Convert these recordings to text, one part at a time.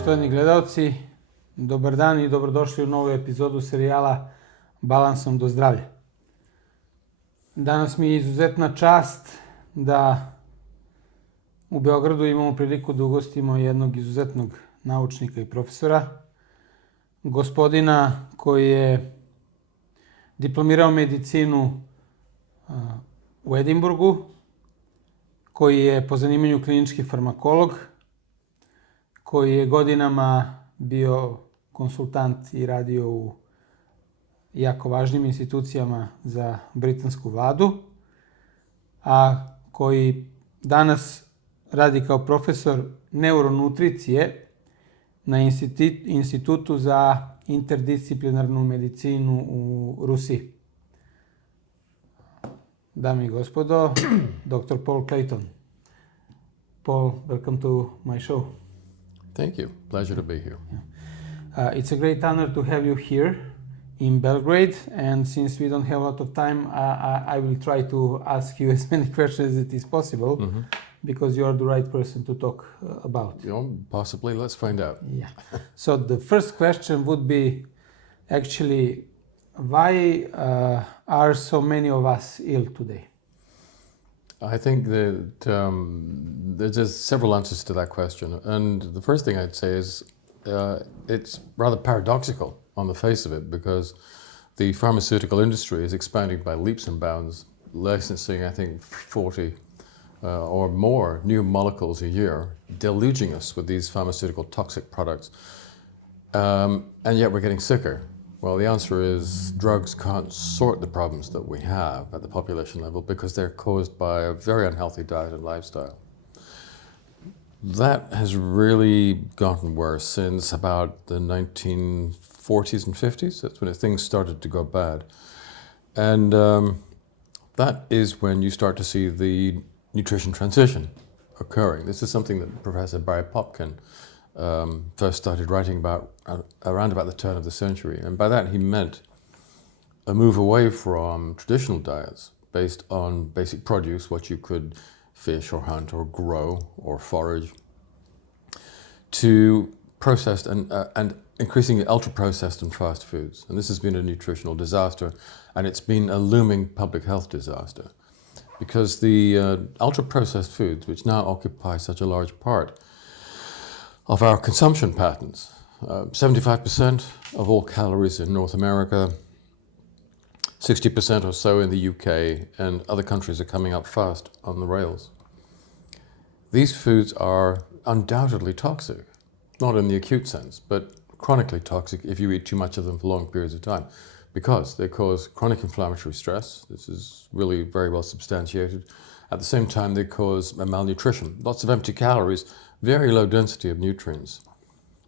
Poštovani gledalci, dobar dan i dobrodošli u novu epizodu serijala Balansom do zdravlja. Danas mi je izuzetna čast da u Beogradu imamo priliku da ugostimo jednog izuzetnog naučnika i profesora, gospodina koji je diplomirao medicinu u Edinburgu, koji je po zanimanju klinički farmakolog, koji je godinama bio konsultant i radio u jako važnim institucijama za britansku vladu, a koji danas radi kao profesor neuronutricije na Institutu za interdisciplinarnu medicinu u Rusiji. Dame i gospodo, Dr. Paul Clayton. Paul, welcome to my show. Thank you. Pleasure to be here. It's a great honor to have you here in Belgrade, and since we don't have a lot of time, I will try to ask you as many questions as it is possible, because you are the right person to talk about. Possibly. Let's find out. Yeah. So the first question would be, actually, why are so many of us ill today? I think that there's just several answers to that question. And the first thing I'd say is it's rather paradoxical on the face of it, because the pharmaceutical industry is expanding by leaps and bounds, licensing, I think, 40 or more new molecules a year, deluging us with these pharmaceutical toxic products. And yet we're getting sicker. Well, the answer is drugs can't sort the problems that we have at the population level because they're caused by a very unhealthy diet and lifestyle. That has really gotten worse since about the 1940s and 50s. That's when things started to go bad. And that is when you start to see the nutrition transition occurring. This is something that Professor Barry Popkin first started writing about around about the turn of the century. And by that he meant a move away from traditional diets based on basic produce, what you could fish or hunt or grow or forage, to processed and increasingly ultra-processed and fast foods. And this has been a nutritional disaster, and it's been a looming public health disaster, because the ultra-processed foods, which now occupy such a large part of our consumption patterns, 75% of all calories in North America, 60% or so in the UK, and other countries are coming up fast on the rails. These foods are undoubtedly toxic, not in the acute sense, but chronically toxic if you eat too much of them for long periods of time, because they cause chronic inflammatory stress. This is really very well substantiated. At the same time, they cause malnutrition, lots of empty calories, very low density of nutrients.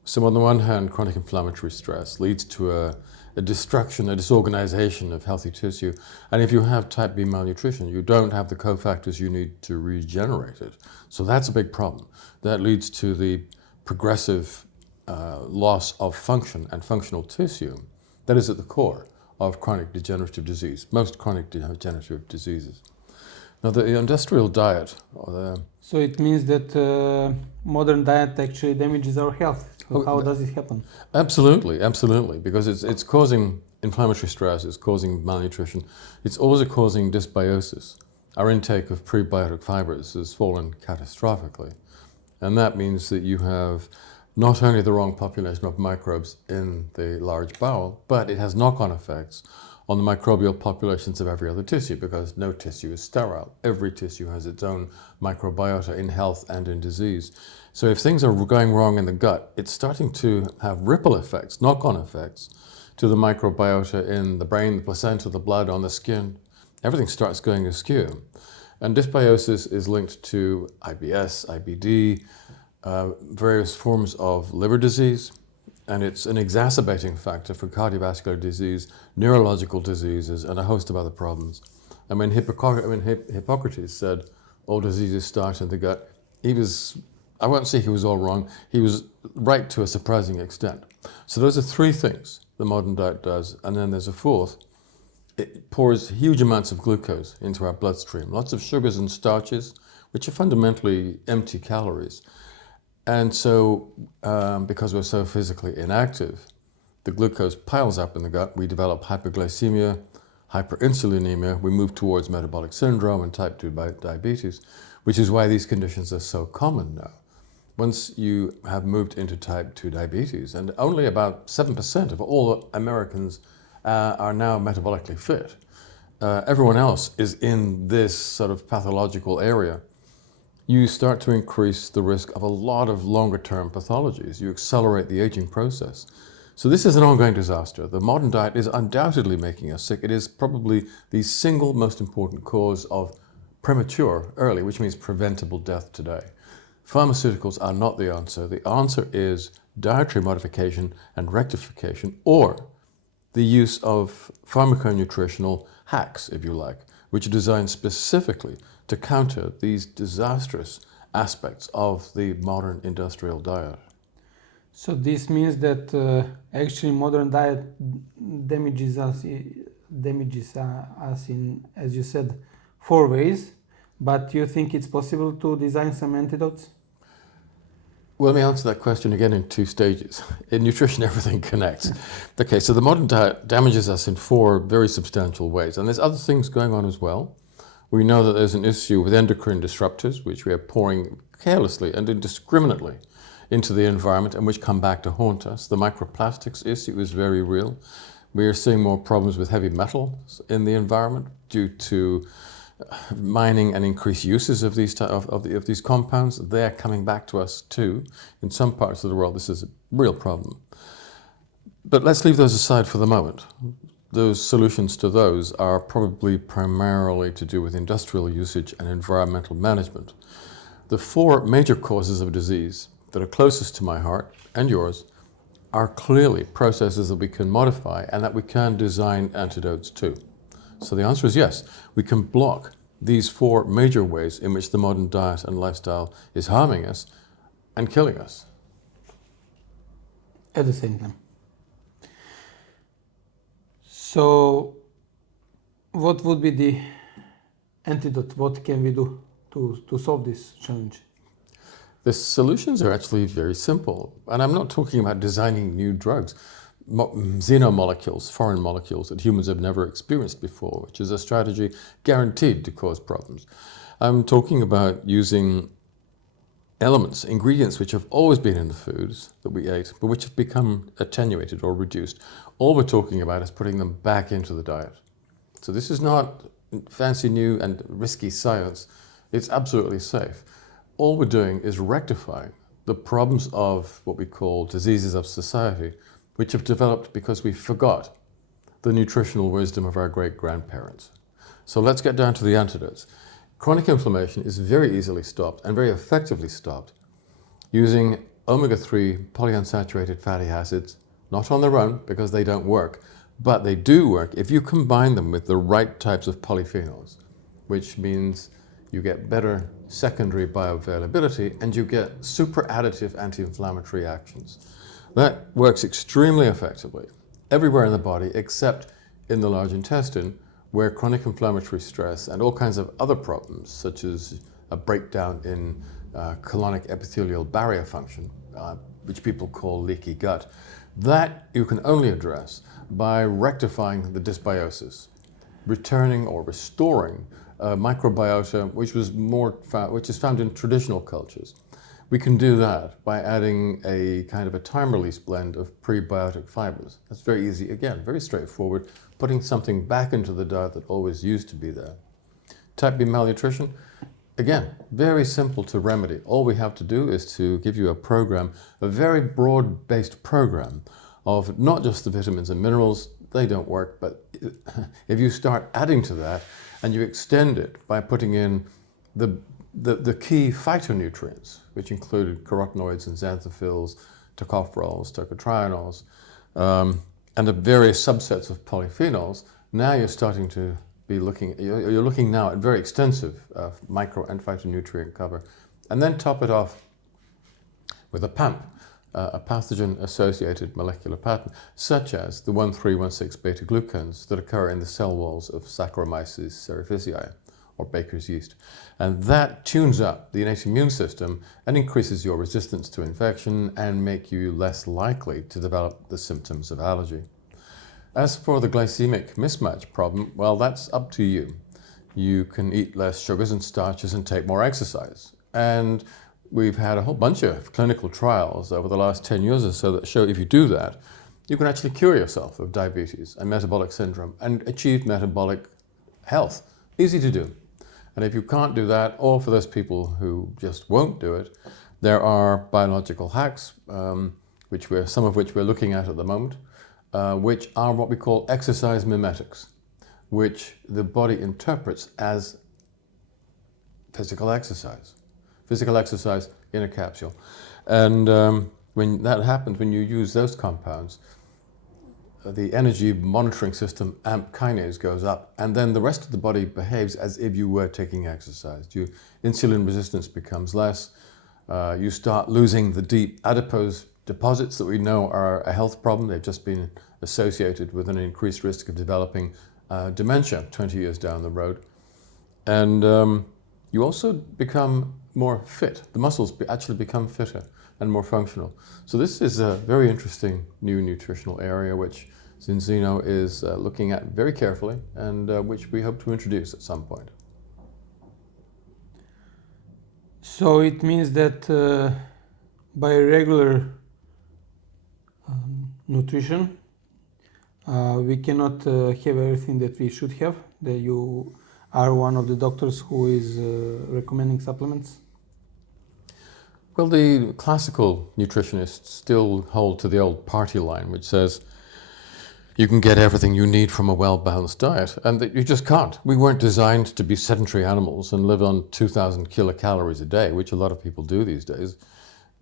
So on the one hand, chronic inflammatory stress leads to a destruction, a disorganization of healthy tissue. And if you have type B malnutrition, you don't have the cofactors you need to regenerate it. So that's a big problem. That leads to the progressive loss of function and functional tissue that is at the core of chronic degenerative disease, most chronic degenerative diseases. Now, the industrial diet, So it means that modern diet actually damages our health. So how does it happen? Absolutely, because it's causing inflammatory stress, it's causing malnutrition, it's also causing dysbiosis. Our intake of prebiotic fibers has fallen catastrophically, and that means that you have not only the wrong population of microbes in the large bowel, but it has knock-on effects on the microbial populations of every other tissue, because no tissue is sterile. Every tissue has its own microbiota in health and in disease. So if things are going wrong in the gut, it's starting to have ripple effects, knock-on effects, to the microbiota in the brain, the placenta, the blood, on the skin. Everything starts going askew. And dysbiosis is linked to IBS, IBD, various forms of liver disease, and it's an exacerbating factor for cardiovascular disease, neurological diseases, and a host of other problems. I mean, Hippocrates said all diseases start in the gut. I won't say he was all wrong, he was right to a surprising extent. So those are three things the modern diet does, and then there's a fourth. It pours huge amounts of glucose into our bloodstream, lots of sugars and starches, which are fundamentally empty calories. And so, because we're so physically inactive, the glucose piles up in the gut, we develop hyperglycemia, hyperinsulinemia, we move towards metabolic syndrome and type 2 diabetes, which is why these conditions are so common now. Once you have moved into type 2 diabetes, and only about 7% of all Americans are now metabolically fit, everyone else is in this sort of pathological area, you start to increase the risk of a lot of longer-term pathologies. You accelerate the aging process. So this is an ongoing disaster. The modern diet is undoubtedly making us sick. It is probably the single most important cause of premature, early, which means preventable death today. Pharmaceuticals are not the answer. The answer is dietary modification and rectification, or the use of pharmaconutritional hacks, if you like, which are designed specifically to counter these disastrous aspects of the modern industrial diet. So this means that actually modern diet damages us in, as you said, 4 ways. But you think it's possible to design some antidotes? Well, let me answer that question again in 2 stages. In nutrition, everything connects. Okay, so the modern diet damages us in 4 very substantial ways. And there's other things going on as well. We know that there's an issue with endocrine disruptors, which we are pouring carelessly and indiscriminately into the environment and which come back to haunt us. The microplastics issue is very real. We are seeing more problems with heavy metals in the environment due to mining and increased uses of these compounds. They are coming back to us too. In some parts of the world, this is a real problem. But let's leave those aside for the moment. Those solutions to those are probably primarily to do with industrial usage and environmental management. The 4 major causes of disease that are closest to my heart and yours are clearly processes that we can modify and that we can design antidotes to. So the answer is yes, we can block these 4 major ways in which the modern diet and lifestyle is harming us and killing us. At the same time. So what would be the antidote? What can we do to solve this challenge? The solutions are actually very simple. And I'm not talking about designing new drugs. Xenomolecules, foreign molecules that humans have never experienced before, which is a strategy guaranteed to cause problems. I'm talking about using elements, ingredients which have always been in the foods that we ate, but which have become attenuated or reduced. All we're talking about is putting them back into the diet. So this is not fancy new and risky science. It's absolutely safe. All we're doing is rectifying the problems of what we call diseases of society, which have developed because we forgot the nutritional wisdom of our great-grandparents. So let's get down to the antidotes. Chronic inflammation is very easily stopped and very effectively stopped using omega-3 polyunsaturated fatty acids, not on their own because they don't work, but they do work if you combine them with the right types of polyphenols, which means you get better secondary bioavailability and you get super additive anti-inflammatory actions. That works extremely effectively everywhere in the body except in the large intestine, where chronic inflammatory stress and all kinds of other problems, such as a breakdown in colonic epithelial barrier function, which people call leaky gut, that you can only address by rectifying the dysbiosis, returning or restoring microbiota, which is found in traditional cultures. We can do that by adding a kind of a time-release blend of prebiotic fibers. That's very easy, again, very straightforward, putting something back into the diet that always used to be there. Type B malnutrition, again, very simple to remedy. All we have to do is to give you a program, a very broad-based program of not just the vitamins and minerals, they don't work, but if you start adding to that and you extend it by putting in the key phytonutrients, which included carotenoids and xanthophylls, tocopherols, tocotrienols, and the various subsets of polyphenols, now you're starting to be you're looking now at very extensive micro and phytonutrient cover. And then top it off with a PAMP, a pathogen-associated molecular pattern, such as the 1,3,1,6 beta-glucans that occur in the cell walls of Saccharomyces cerevisiae, or baker's yeast. And that tunes up the innate immune system and increases your resistance to infection and make you less likely to develop the symptoms of allergy. As for the glycemic mismatch problem, well, that's up to you. You can eat less sugars and starches and take more exercise. And we've had a whole bunch of clinical trials over the last 10 years or so that show if you do that, you can actually cure yourself of diabetes and metabolic syndrome and achieve metabolic health. Easy to do. And if you can't do that, or for those people who just won't do it, there are biological hacks, some of which we're looking at the moment, which are what we call exercise mimetics, which the body interprets as physical exercise in a capsule. And when that happens, when you use those compounds, the energy monitoring system, AMP kinase, goes up, and then the rest of the body behaves as if you were taking exercise. Your insulin resistance becomes less. You start losing the deep adipose deposits that we know are a health problem. They've just been associated with an increased risk of developing dementia 20 years down the road. And you also become more fit. The muscles actually become fitter and more functional. So this is a very interesting new nutritional area which Zinzino is looking at very carefully and which we hope to introduce at some point. So it means that by regular nutrition, we cannot have everything that we should have, that you are one of the doctors who is recommending supplements? Well, the classical nutritionists still hold to the old party line, which says you can get everything you need from a well-balanced diet, and that you just can't. We weren't designed to be sedentary animals and live on 2,000 kilocalories a day, which a lot of people do these days.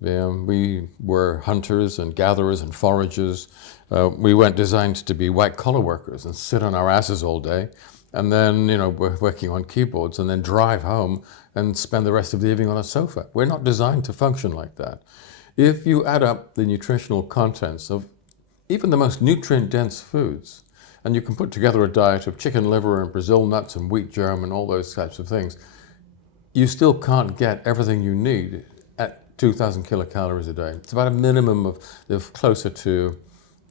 We were hunters and gatherers and foragers. We weren't designed to be white-collar workers and sit on our asses all day, and then, we're working on keyboards and then drive home and spend the rest of the evening on a sofa. We're not designed to function like that. If you add up the nutritional contents of even the most nutrient-dense foods, and you can put together a diet of chicken liver and Brazil nuts and wheat germ and all those types of things, you still can't get everything you need at 2,000 kilocalories a day. It's about a minimum of closer to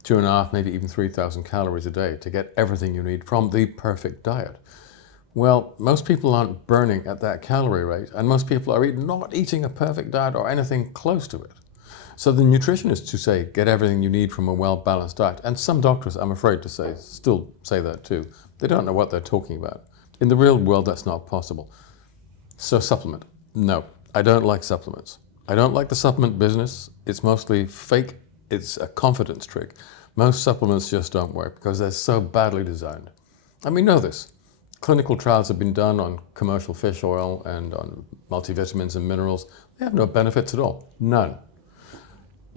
2.5, maybe even 3,000 calories a day to get everything you need from the perfect diet. Well, most people aren't burning at that calorie rate, and most people are not eating a perfect diet or anything close to it. So the nutritionists who say, get everything you need from a well-balanced diet, and some doctors, I'm afraid to say, still say that too, they don't know what they're talking about. In the real world, that's not possible. So supplement. No, I don't like supplements. I don't like the supplement business. It's mostly fake. It's a confidence trick. Most supplements just don't work because they're so badly designed. And we know this. Clinical trials have been done on commercial fish oil and on multivitamins and minerals. They have no benefits at all. None.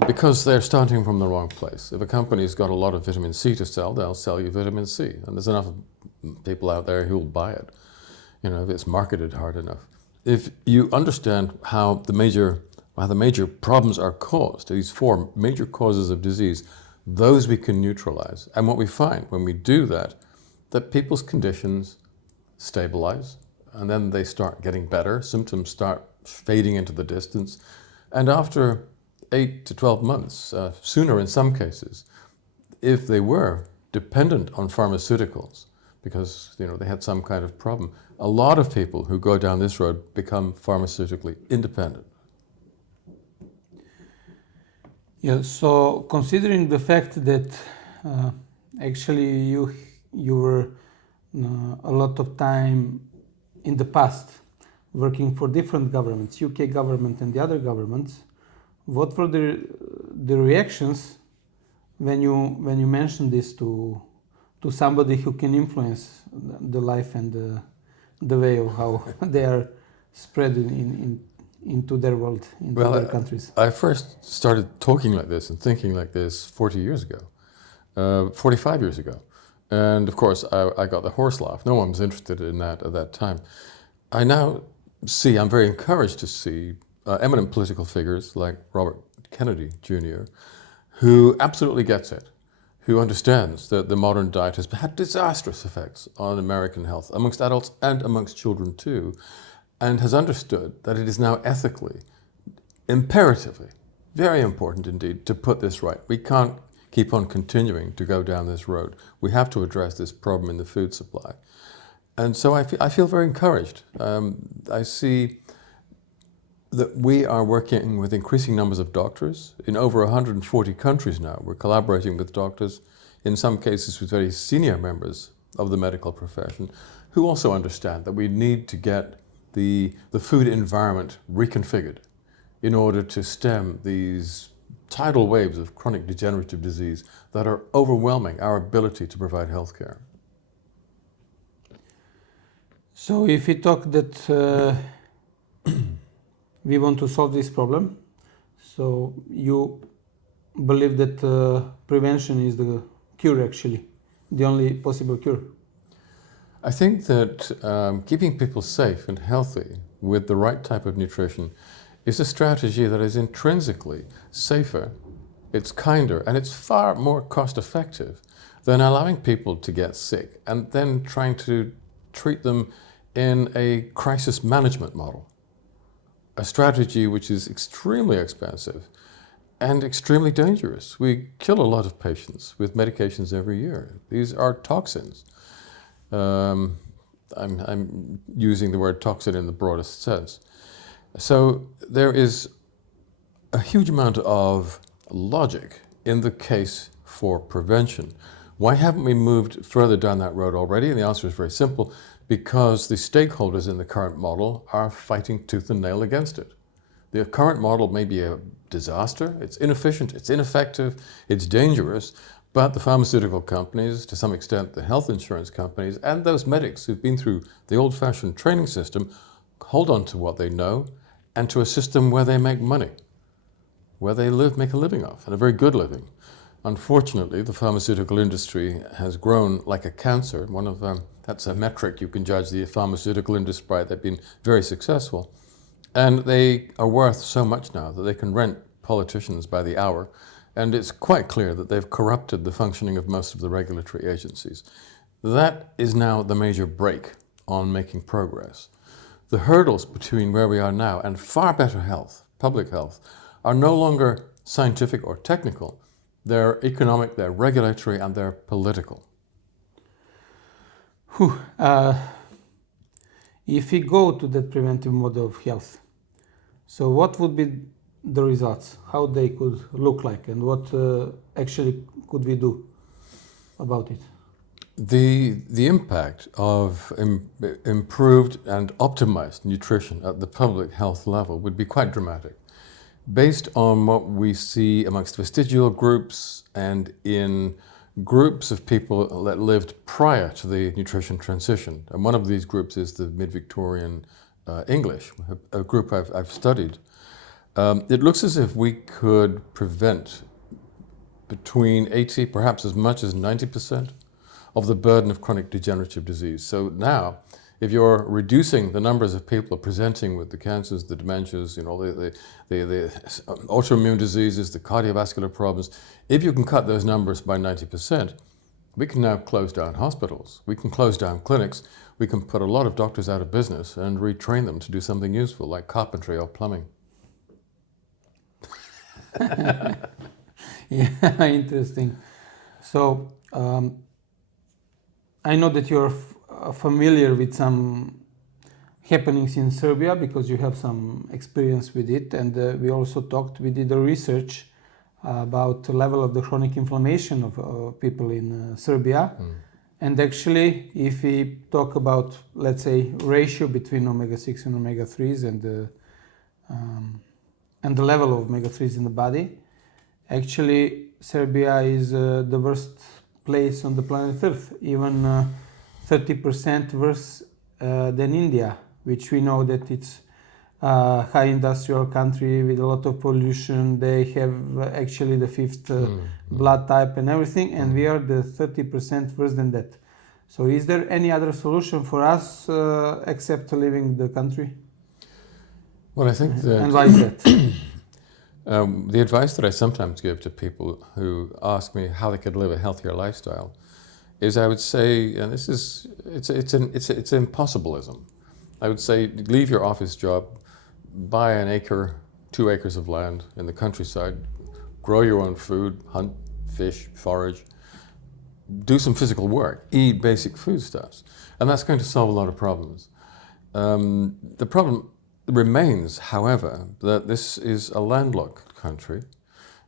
Because they're starting from the wrong place. If a company's got a lot of vitamin C to sell, they'll sell you vitamin C. And there's enough people out there who'll buy it, if it's marketed hard enough. If you understand how the major problems are caused, these 4 major causes of disease, those we can neutralize. And what we find when we do that people's conditions stabilize, and then they start getting better, symptoms start fading into the distance, and after 8 to 12 months, sooner in some cases, if they were dependent on pharmaceuticals because they had some kind of problem, a lot of people who go down this road become pharmaceutically independent. Yeah, so considering the fact that actually you were a lot of time in the past working for different governments, UK government and the other governments, what were the reactions when you mentioned this to somebody who can influence the life and the way of how they are spread into their world, into their countries? I first started talking like this and thinking like this 40 years ago, 45 years ago. And of course, I got the horse laugh. No one was interested in that at that time. I now see, I'm very encouraged to see eminent political figures like Robert Kennedy Jr., who absolutely gets it, who understands that the modern diet has had disastrous effects on American health, amongst adults and amongst children too, and has understood that it is now ethically, imperatively, very important indeed, to put this right. We can't keep on continuing to go down this road. We have to address this problem in the food supply. And so I feel very encouraged. I see that we are working with increasing numbers of doctors in over 140 countries now. We're collaborating with doctors, in some cases with very senior members of the medical profession, who also understand that we need to get the food environment reconfigured in order to stem these tidal waves of chronic degenerative disease that are overwhelming our ability to provide health care. So if we talk that we want to solve this problem, so you believe that prevention is the cure, actually, the only possible cure? I think that keeping people safe and healthy with the right type of nutrition is a strategy that is intrinsically safer, it's kinder, and it's far more cost effective than allowing people to get sick and then trying to treat them in a crisis management model. A strategy which is extremely expensive and extremely dangerous. We kill a lot of patients with medications every year. These are toxins. I'm using the word toxin in the broadest sense. So there is a huge amount of logic in the case for prevention. Why haven't we moved further down that road already? And the answer is very simple. Because the stakeholders in the current model are fighting tooth and nail against it. The current model may be a disaster, it's inefficient, it's ineffective, it's dangerous, but the pharmaceutical companies, to some extent the health insurance companies, and those medics who've been through the old-fashioned training system hold on to what they know and to a system where they make money, where they make a living off, and a very good living. Unfortunately, the pharmaceutical industry has grown like a cancer. That's a metric you can judge the pharmaceutical industry by. They've been very successful. And they are worth so much now that they can rent politicians by the hour. And it's quite clear that they've corrupted the functioning of most of the regulatory agencies. That is now the major brake on making progress. The hurdles between where we are now and far better health, public health, are no longer scientific or technical. They're economic, they're regulatory, and they're political. If we go to that preventive model of health, so what would be the results? How they could look like, and what actually could we do about it? The impact of improved and optimized nutrition at the public health level would be quite dramatic. Based on what we see amongst vestigial groups and in groups of people that lived prior to the nutrition transition. And one of these groups is the mid-Victorian English, a group I've studied. It looks as if we could prevent between 80, perhaps as much as 90% of the burden of chronic degenerative disease. So now, if you're reducing the numbers of people presenting with the cancers, the dementias, the autoimmune diseases, the cardiovascular problems, if you can cut those numbers by 90%, we can now close down hospitals, we can close down clinics, we can put a lot of doctors out of business and retrain them to do something useful like carpentry or plumbing. Yeah, interesting. So I know that you're familiar with some happenings in Serbia because you have some experience with it, and we also we did a research about the level of the chronic inflammation of people in Serbia. And actually, if we talk about, let's say, ratio between omega-6 and omega-3s and the level of omega-3s in the body, actually Serbia is the worst place on the planet Earth, even 30% worse than India, which we know that it's a high industrial country with a lot of pollution. They have actually the fifth blood type and everything, and we are the 30% worse than that. So is there any other solution for us except leaving the country? Well, I think that... And why is that? The advice that I sometimes give to people who ask me how they could live a healthier lifestyle is, I would say, and this is, it's impossibilism. I would say, leave your office job, buy an acre, 2 acres of land in the countryside, grow your own food, hunt, fish, forage, do some physical work, eat basic foodstuffs, and that's going to solve a lot of problems. The problem remains, however, that this is a landlocked country.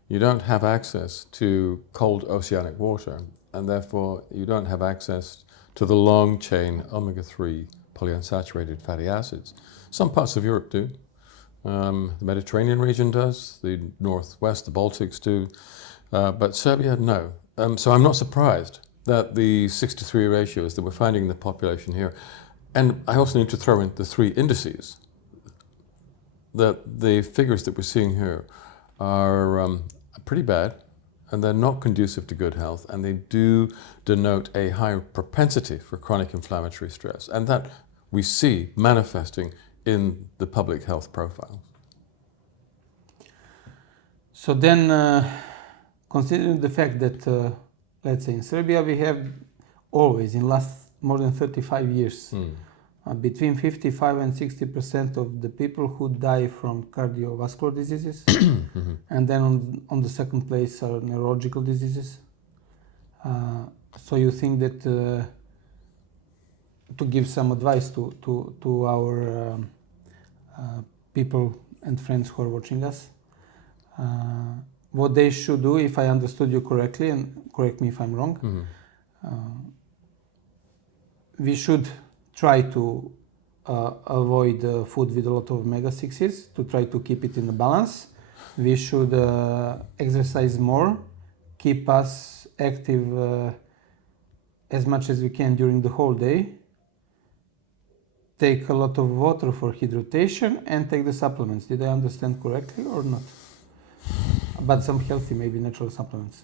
You don't have access to cold oceanic water, and therefore you don't have access to the long chain omega-3 polyunsaturated fatty acids. Some parts of Europe do. The Mediterranean region does, the Northwest, the Baltics do, but Serbia, no. So I'm not surprised that the 6:3 ratios that we're finding in the population here, and I also need to throw in the 3 indices, that the figures that we're seeing here are pretty bad, and they're not conducive to good health, and they do denote a higher propensity for chronic inflammatory stress, and that we see manifesting in the public health profiles. So then, considering the fact that, let's say in Serbia, we have always, in last more than 35 years, between 55 and 60% of the people who die from cardiovascular diseases, and then on the second place are neurological diseases. So you think that to give some advice to our people and friends who are watching us, what they should do, if I understood you correctly, and correct me if I'm wrong, we should try to avoid food with a lot of omega-6s to try to keep it in the balance. We should exercise more, keep us active as much as we can during the whole day, take a lot of water for hydration, and take the supplements. Did I understand correctly or not? But some healthy, maybe natural supplements.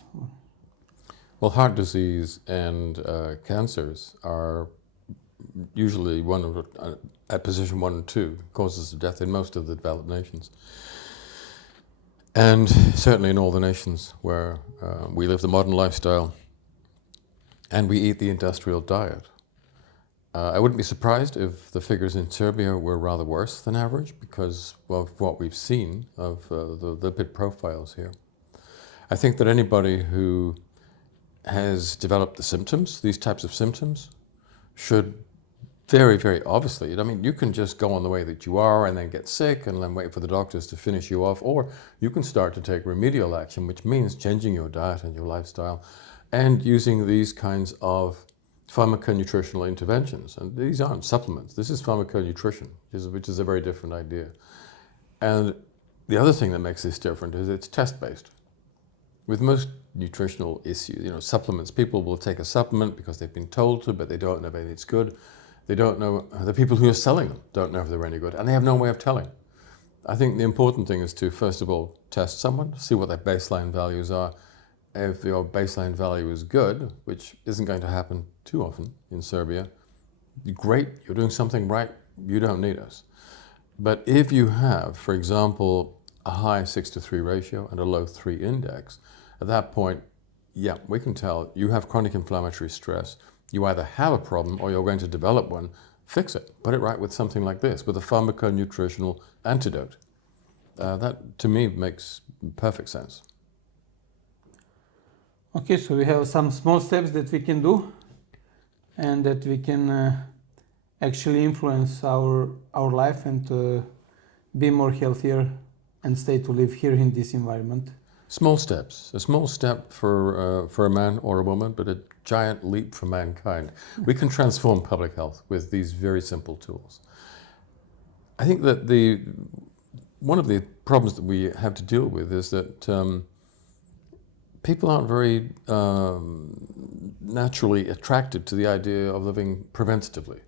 Well, heart disease and cancers are usually at position 1 and 2 causes of death in most of the developed nations. And certainly in all the nations where we live the modern lifestyle and we eat the industrial diet. I wouldn't be surprised if the figures in Serbia were rather worse than average because of what we've seen of the lipid profiles here. I think that anybody who has developed the symptoms, these types of symptoms, should very, very obviously, I mean, you can just go on the way that you are and then get sick and then wait for the doctors to finish you off, or you can start to take remedial action, which means changing your diet and your lifestyle and using these kinds of pharmaconutritional interventions. And these aren't supplements, this is pharmaconutrition, which is a very different idea. And the other thing that makes this different is it's test-based. With most nutritional issues, supplements, people will take a supplement because they've been told to, but they don't know if it's good. They don't know, the people who are selling them don't know if they're any good, and they have no way of telling. I think the important thing is to, first of all, test someone, see what their baseline values are. If your baseline value is good, which isn't going to happen too often in Serbia, great, you're doing something right, you don't need us. But if you have, for example, a high 6:3 ratio and a low 3 index, at that point, yeah, we can tell you have chronic inflammatory stress. You either have a problem or you're going to develop one. Fix it. Put it right with something like this, with a pharmaconutritional antidote. That, to me, makes perfect sense. Okay, so we have some small steps that we can do and that we can actually influence our life and be more healthier and stay to live here in this environment. Small steps. A small step for a man or a woman, but a giant leap for mankind. We can transform public health with these very simple tools. I think that one of the problems that we have to deal with is that people aren't very naturally attracted to the idea of living preventatively.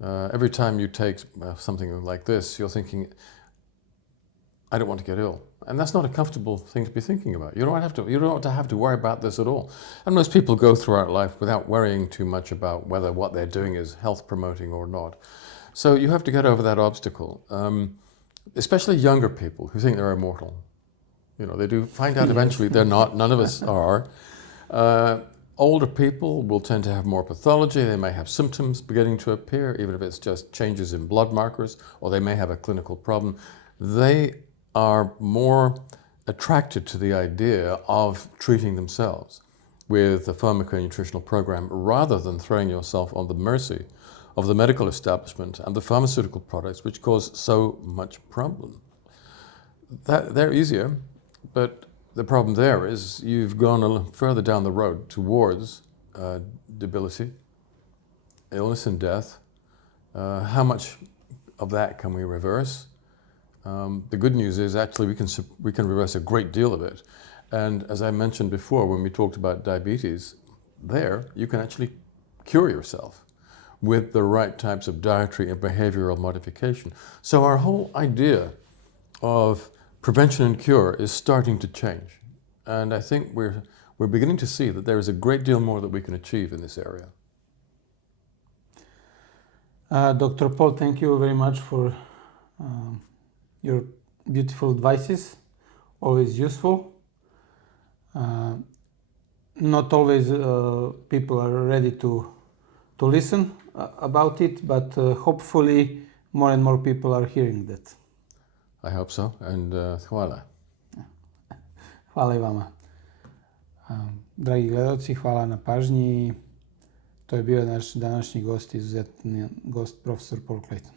Every time you take something like this, you're thinking, I don't want to get ill. And that's not a comfortable thing to be thinking about. You don't have to worry about this at all. And most people go throughout life without worrying too much about whether what they're doing is health promoting or not. So you have to get over that obstacle. Especially younger people who think they're immortal. You know, they do find out eventually they're not. None of us are. Older people will tend to have more pathology. They may have symptoms beginning to appear, even if it's just changes in blood markers, or they may have a clinical problem. They are more attracted to the idea of treating themselves with a pharmaconutritional program rather than throwing yourself on the mercy of the medical establishment and the pharmaceutical products which cause so much problem. They're easier, but the problem there is you've gone a little further down the road towards debility, illness and death. How much of that can we reverse? The good news is actually we can reverse a great deal of it. And as I mentioned before when we talked about diabetes, there you can actually cure yourself with the right types of dietary and behavioral modification. So our whole idea of prevention and cure is starting to change. And I think we're beginning to see that there is a great deal more that we can achieve in this area. Dr. Paul, thank you very much for your beautiful advices, always useful. Not always people are ready to listen about it, but hopefully more and more people are hearing that. I hope so, and hvala. Hvala i vama. Dragi gledalci, hvala na pažnji. To je bio naš današnji gost, izuzetni gost, profesor Paul Clayton.